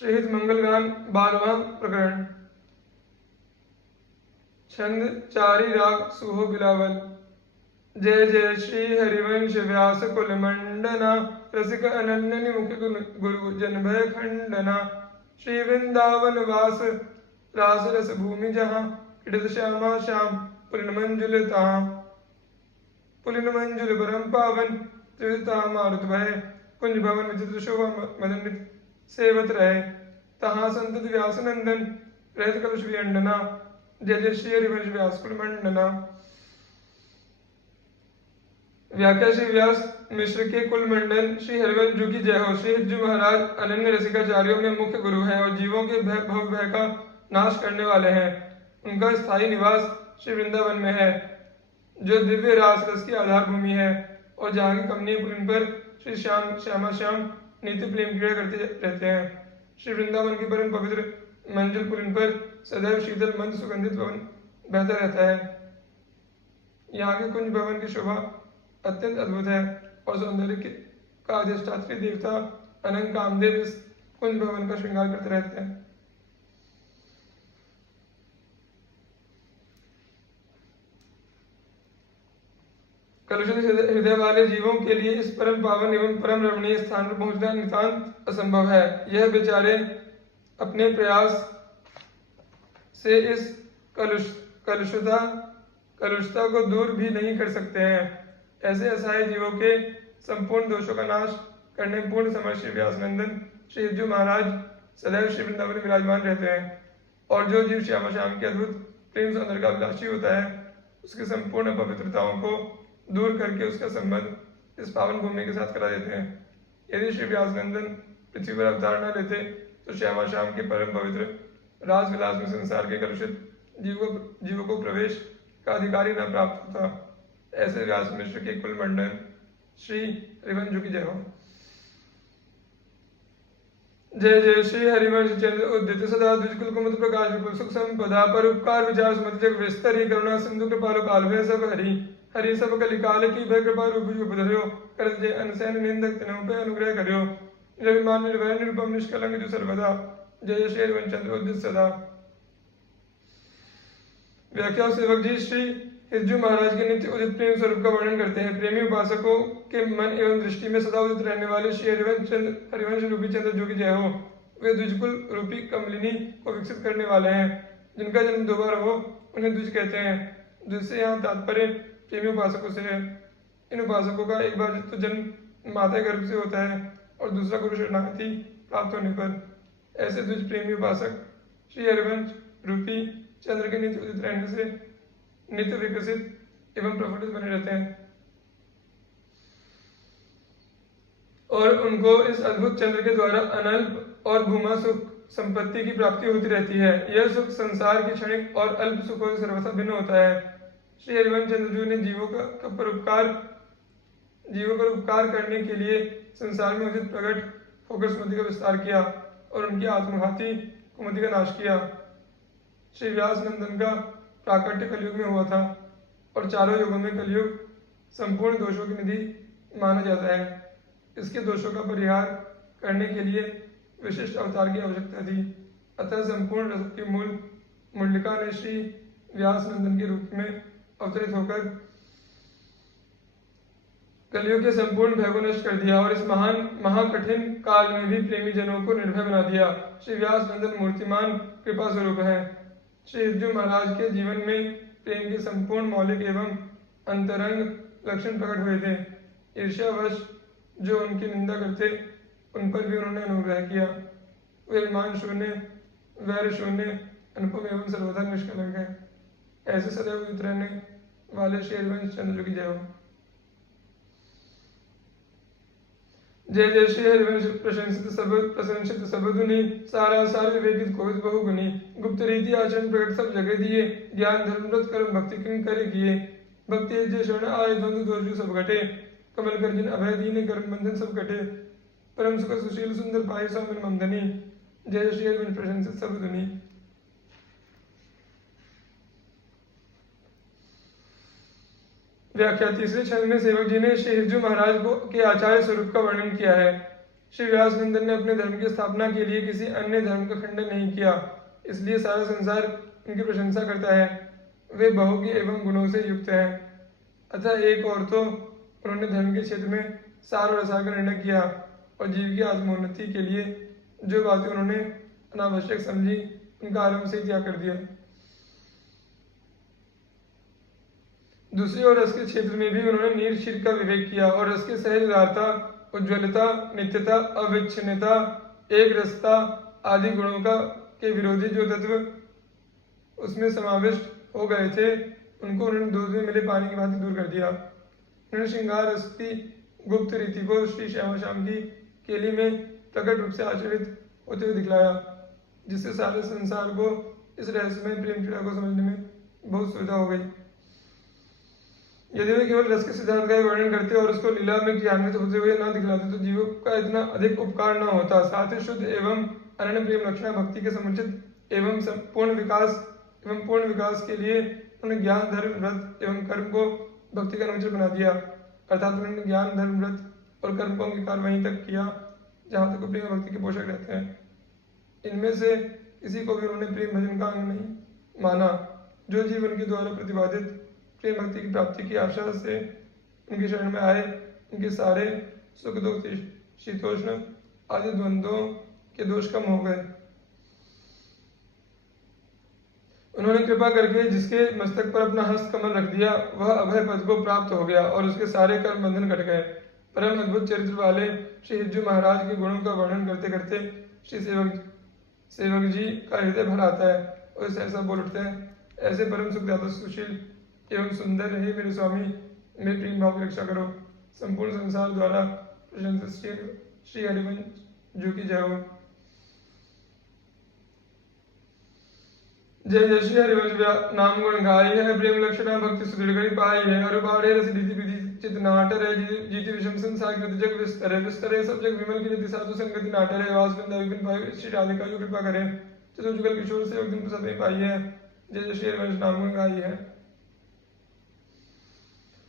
श्रीहित मंगलगान 12वां प्रकरण। छंद चारी राग सुहो बिलावल। जय जय श्री हरिवंश व्यास कुल मंडना, रसिक अनन्य मुख गुरु जन भय खंडना। श्री वृंदावन वास रास रस भूमि जहाँ, कृत श्यामा श्याम पुलिन मंजुल तहाँ। पुलिन मंजुल परम पावन, त्रिता मारुत भय। कुंज भवन विचित्र शोभा मदन सेवत रहे। तहाँ संतत व्यास नंदन, रहित कलुष विअंडना। जय जय श्री हरिवंश व्यास कुल मंडना। व्याख्या श्री व्यास मिश्र के कुल मंडन श्री हरिवंश जी की जय हो। श्री हिज्जू महाराज अनन्य रसिकाचार्यों में मुख्य गुरु हैं और जीवों के भव भय का नाश करने वाले हैं। उनका स्थायी निवास श्री वृंदावन में है, जो दिव्य रास रस की आधार भूमि है, और जहाँ की कमनीय पुलिन पर श्री श्यामा श्याम नित्य प्रेम क्रिया करते रहते हैं। श्री वृंदावन की परम पवित्र मंजुल पुलिन पर सदैव शीतल मंद सुगंधित पवन बहता रहता है। यहाँ के कुंज भवन की शोभा अत्यंत अद्भुत है और सौंदर्य का अधिष्ठात्री देवता अनंत कामदेव इस कुंज भवन का श्रृंगार करते रहते हैं। कलुषित हृदय वाले जीवों के लिए इस परम पावन एवं परम रमणीय स्थान पर पहुंचना नितांत असंभव है। यह बेचारे अपने प्रयास से इस कलुषता को दूर भी नहीं कर सकते हैं। ऐसे असहाय जीवों के संपूर्ण दोषों का नाश करने पूर्ण समर्थ श्री व्यास नंदन श्री हिज्जू महाराज सदैव श्री वृंदावन में विराजमान रहते हैं। और जो जीव श्यामा श्याम के अद्भुत प्रेम सौंदर्य का अभिलाषी होता है, उसकी संपूर्ण पवित्रताओं को दूर करके उसका संबंध इस पावन भूमि के साथ करा देते हैं। यदि श्री व्यास नंदन पृथ्वी पर अवतार न लेते तो श्यामा श्याम के परम पवित्र रास विलास में संसार के कलुषित जीवों को प्रवेश का अधिकारी न प्राप्त होता। ऐसे व्यास मिश्र के कुल मंडन श्री हरिवंश जी की जय हो। जय जय श्री हरिवंश चंद्र उदित सदा द्विजकुल कुमुद प्रकाश विपुल सुख संपदा, पर उपकार विचार सुमति जग विस्तरी, करुणा सिंधु कृपालु काल भय सब हरि। हरि सब कलि काल की भय कृपा रूप उपधर्यो, कर जय अनसैन निंदक तिनों पे अनुग्रह करियो। निर्भिमान निर्भय निरुपम निष्कलंक जो सर्वदा, जय श्री हरिवंश चंद्र उदित सदा। व्याख्या सेवक जी श्री हिज्जू महाराज के नित्य उदित प्रेम स्वरूप का वर्णन करते हैं। प्रेमी उपासकों के मन एवं दृष्टि में सदा उदित रहने वाले श्री हरिवंश रूपी चंद्र जो की जय हो। वे द्विजकुल रूपी कमलिनी को विकसित करने वाले हैं। जिनका जन्म दो बार हो उन्हें द्विज कहते हैं। द्विज से यहाँ तात्पर्य प्रेमी उपासकों से है। इन उपासकों का एक बार तो जन्म माता गर्भ से होता है और दूसरा गुरु शरणागति प्राप्त होने पर। ऐसे द्विज प्रेमी उपासक श्री हरिवंश रूपी चंद्र के नित्य उदित रहने से नित्य विकसित एवं प्रफुल्लित बने रहते हैं और उनको इस अद्भुत चंद्र के द्वारा अनल्प और भूमा सुख संपत्ति की प्राप्ति होती रहती है। यह सुख संसार की क्षणिक और अल्प सुखों से सर्वथा भिन्न होता है। श्री हरिवंश चंद्र जी ने जीवों पर उपकार करने के लिए संसार में उचित प्रकट होकर स्मृति का विस्तार किया और उनकी आत्मघाती कुमति का नाश किया। श्री व्यास नंदन का प्राकट्य कलयुग में हुआ था और चारों युगों में कलयुग संपूर्ण दोषों की निधि माना जाता है। इसके दोषों का परिहार करने के लिए विशिष्ट अवतार की आवश्यकता थी। अतः संपूर्ण रस की मूल मुंडिका ने श्री व्यास नंदन के रूप में अवतरित होकर कलयुग के संपूर्ण भय को नष्ट कर दिया और इस महाकठिन काल में भी प्रेमी जनों को निर्भय बना दिया। श्री व्यास नंदन मूर्तिमान कृपा स्वरूप है। श्री हिज्जू महाराज के जीवन में प्रेम के संपूर्ण मौलिक एवं अंतरंग लक्षण प्रकट हुए थे। ईर्ष्यावश जो उनकी निंदा करते उन पर भी उन्होंने अनुग्रह किया। वे अभिमान शून्य, वैर शून्य, अनुपम एवं सर्वथा निष्कलंक है। ऐसे सदैव उदित रहने वाले श्री हरिवंश चंद्र की जय हो। जय जय श्री हरिवंश प्रशंसित सबदुनि, सारा सार विवेकित कोविद बहुगुनी। गुप्त रीति आचरण प्रकट सब जगह दिए, ज्ञान धर्म व्रत कर्म भक्ति किंग करे किए। भक्ति जय शरण आय द्वंद्व दोष सब घटे, कमल कर जिन अभय दीने कर्म बंधन सब कटे। परम सुख सुशील सुंदर पाई स्वामिन ममदनी, जय श्री हरिवंश प्रशंसित सबदुनि। व्याख्या तीसरे छंद में सेवक जी ने श्री हिज्जू महाराज के आचार्य स्वरूप का वर्णन किया है। श्री व्यासनंदन ने अपने धर्म की स्थापना के लिए किसी अन्य धर्म का खंडन नहीं किया, इसलिए सारा संसार उनकी प्रशंसा करता है। वे बहुज्ञ एवं गुणों से युक्त हैं। अतः एक और तो उन्होंने धर्म के क्षेत्र में सार और असार का निर्णय किया और जीव की आत्मोन्नति के लिए जो बातें उन्होंने अनावश्यक समझी उनका आरंभ से त्याग कर दिया। दूसरी ओर रस के क्षेत्र में भी उन्होंने नीर क्षीर का विवेक किया और रस के सहज उदारता, उज्ज्वलता, नित्यता, अविच्छिन्नता, एक रसता आदि गुणों का के विरोधी जो तत्व उसमें समाविष्ट हो गए थे उनको उन्होंने दूध में मिले पानी की भांति दूर कर दिया। उन्होंने श्रृंगार रस की गुप्त रीति को श्री श्यामा श्याम की केली में प्रकट रूप से आचरित होते हुए दिखलाया, जिससे सारे संसार को इस रहस्यमय प्रेम क्रीड़ा को समझने में बहुत सुविधा हो गई। यदि वे केवल रस के सिद्धांत का वर्णन करते और उसको लीला में क्रियान्वित होते हुए न दिखलाते तो जीवों का इतना अधिक उपकार न होता। साथ ही शुद्ध एवं अनन्य प्रेम लक्षणा भक्ति के समुचित एवं पूर्ण विकास के लिए उन्होंने ज्ञान, धर्म, व्रत एवं कर्म को भक्ति का अनुचर बना दिया। अर्थात उन्होंने ज्ञान, धर्म, व्रत और कर्म को अंगीकार वहीं तक किया जहाँ तक प्रेम भक्ति के पोषक रहते हैं। इनमें से किसी को भी उन्होंने प्रेम भजन का अंग नहीं माना। जो जीवन के द्वारा प्रतिपादित प्रेम भक्ति की प्राप्ति की आशा से उनकी शरण में आए, उनके सारे सुख दुख शीतोष्ण आदि द्वंद्वों के दोष कम हो गए। उन्होंने कृपा करके जिसके मस्तक पर अपना हस्त कमल रख दिया वह अभय पद को प्राप्त हो गया और उसके सारे कर्म बंधन कट गए। परम अद्भुत चरित्र वाले श्री हिज्जू महाराज के गुणों का वर्णन करते करते श्री सेवक जी का हृदय भर आता है और सहसा बोल उठते हैं, ऐसे परम सुखदाता सुशील एवं सुंदर हे मेरे स्वामी, मेरे प्रेम भाव की रक्षा करो। संपूर्ण संसार द्वारा प्रशंसित श्री हरिवंश जो की जय हो। जय जय श्री हरिवंश नाम गुण गाई है, प्रेम लक्षणा भक्ति सुदृढ़ गई पाई है। अरुबाड़े रस दीति विधि चित नाटर है, जीति विषम संसार कृत जग विस्तर है। विस्तर है सब जग विमल की रीति साधु संगति नाटर है। वास वृंदा विपिन पाई श्री राधिका जो कृपा करे, चतुर्जुगल किशोर से दिन प्रसाद में पाई है। जय जय श्री हरिवंश नाम गुण गाई है।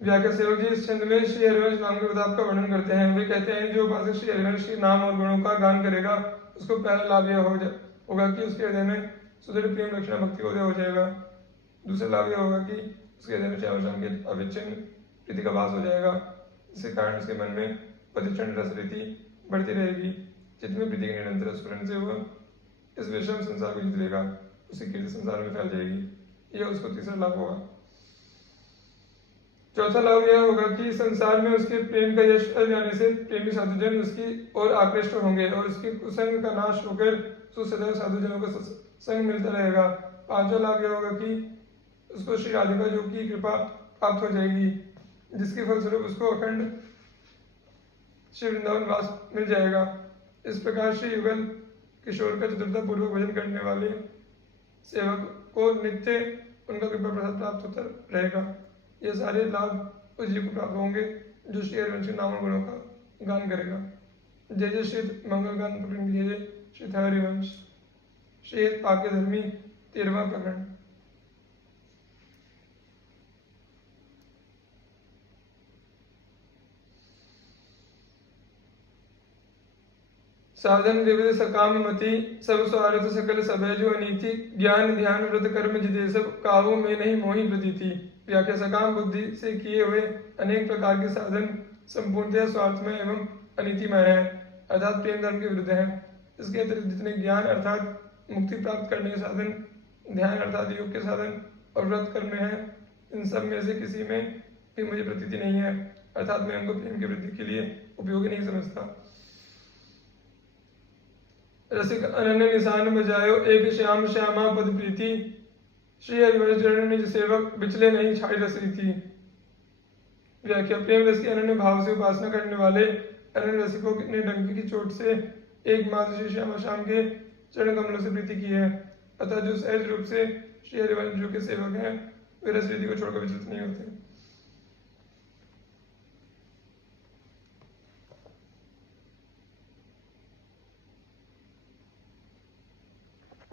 व्याख्या सेवक जी इस छंद में श्री हरिवंश नाम के प्रताप का वर्णन करते हैं। वे कहते हैं जो उपासक श्री हरिवंश के नाम और गुणों का गान करेगा उसको पहला लाभ यह होगा कि उसके हृदय में सुदृढ़ प्रेम लक्षणा भक्ति उदय हो जाएगा। दूसरा लाभ यह होगा कि उसके हृदय में श्याम श्याम की अविच्छिन्न प्रीति का वास हो जाएगा, जिसके कारण उसके मन में प्रतिक्षण रस रीति बढ़ती रहेगी। चित्त में प्रीति के निरंतर स्फुरन से वह इस विषम संसार को जीत लेगा, उसकी कीर्ति संसार में फैल जाएगी। यह उसको तीसरा लाभ होगा। चौथा लाभ यह होगा कि संसार में उसके प्रेम का यश फैल जाने से प्रेमी साधुजन उसकी ओर आकृष्ट होंगे और उसके कुसंग का नाश होकर सदैव साधुजनों का संग मिलता रहेगा। पांचवा लाभ यह होगा कि उसको श्री राधिका जो की कृपा प्राप्त हो जाएगी, जिसके फलस्वरूप उसको अखंड श्री वृंदावन वास मिल जाएगा। इस प्रकार श्री युगल किशोर का चतुर्था पूर्वक भजन करने वाले सेवक को नित्य उनका कृपा प्रसाद प्राप्त होता रहेगा। ये सारे लाभ उस जीव को प्राप्त होंगे जो श्री हरिवंश के नाम और गुणों का गान करेगा। जय जय श्री मंगल गान प्रकरण, जय जय श्री हरिवंश। श्री पाक्य धर्मी 13वां प्रकरण। साधन विविध सकाम मति सब स्वार्थ सकल सबे जो अनीति ज्ञान ध्यान व्रत कर्म जिते सब काबू में नहीं मोही प्रतीति। व्याख्या सकाम बुद्धि से किए हुए अनेक प्रकार के साधन संपूर्णतः स्वार्थमय एवं अनीतिमय है, अर्थात प्रेम धर्म के विरुद्ध है। इसके अतिरिक्त जितने ज्ञान अर्थात मुक्ति प्राप्त करने के साधन, ध्यान अर्थात योग के साधन और व्रत कर्म है, इन सब में से किसी में भी मुझे प्रतीति नहीं है, अर्थात मैं उनको प्रेम की वृद्धि के लिए उपयोगी नहीं समझता। रसिक अनन्य निशान बजायो एक श्याम श्यामा पद प्रीति, श्री हरिवंश निज सेवक बिचले नहीं छाड़ी रस रीति। व्याख्या प्रेम रस की अनन्य भाव से उपासना करने वाले अनन्य रसिकों ने डंकी की चोट से एकमात्र श्री श्यामा श्याम के चरण कमलों से प्रीति की है। अतः जो सहज रूप से श्री हरिवंश जो के सेवक हैं वे रस रीति को छोड़कर विचलित नहीं होते।